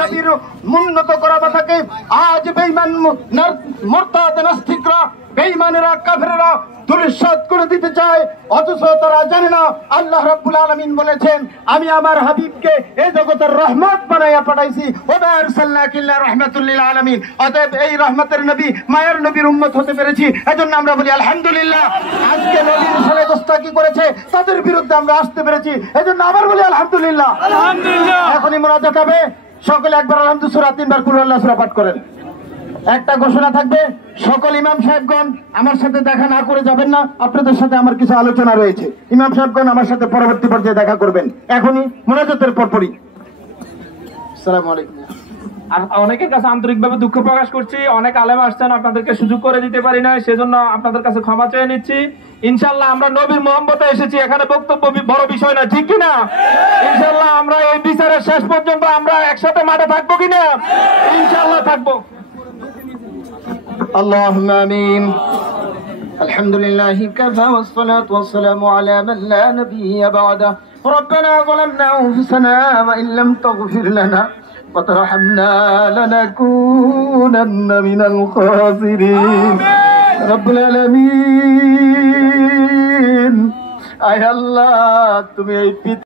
নবীর মুন্নত করা কথাকে আজ বেঈমান মুরতাদ নাস্তিকরা, বেঈমানেরা, কাফেররা দুরশাদ করে দিতে চায়, অথচ তারা জানে না আল্লাহ রাব্বুল আলামিন বলেছেন, আমি আমার হাবিবকে এই জগতের রহমত বানাইয়া পাঠাইছি, ওয়া আরসালনাকা ইল্লা রাহমাতুল লিল আলামিন। অতএব এই রহমতের নবী, মায়ের নবীর উম্মত হতে পেরেছি, এজন্য আমরা বলি আলহামদুলিল্লাহ। আজকে নবীর সাথে গোস্তাকি করেছে তাদের বিরুদ্ধে আমরা আসতে পেরেছি, এজন্য আবার বলি আলহামদুলিল্লাহ। আলহামদুলিল্লাহ। এখনই মুনাজাত হবে, সকলে একবার আলহামদুলিল্লাহ সূরা 3 বার কুল আল্লাহ সূরা পাঠ করেন। একটা ঘোষণা থাকবে, সকল ইমাম সাহেবগণ আমার সাথে দেখা না করে যাবেন না, আপনাদের সাথে আমার কিছু আলোচনা রয়েছে। ইমাম সাহেবগণ আমার সাথে পরবর্তী পর্যায়ে দেখা করবেন, এখনই মুনাজাতের পরপরই। আসসালামু আলাইকুম। আর অনেকের কাছে আন্তরিকভাবে দুঃখ প্রকাশ করছি, অনেক আলেম আসছেন, আপনাদেরকে সুযোগ করে দিতে পারি না, সেজন্য আপনাদের কাছে ক্ষমা চেয়ে নিচ্ছি। ইনশাআল্লাহ আমরা নবীর মোহাম্মতে এসেছি, এখানে বক্তব্য বড় বিষয় না, ঠিক কিনা? ইনশাআল্লাহ আমরা এই বিচারের শেষ পর্যন্ত আমরা একসাথে মাঠে থাকবো কিনা? ইনশাআল্লাহ থাকবো। اللهم آمين. الحمد لله كفى والصلاة والسلام على من لا نبي بعده. ربنا ظلمنا أنفسنا وإن لم تغفر لنا وترحمنا لنكونن من الخاسرين. رب العالمين. আয় আল্লাহ, তুমি এই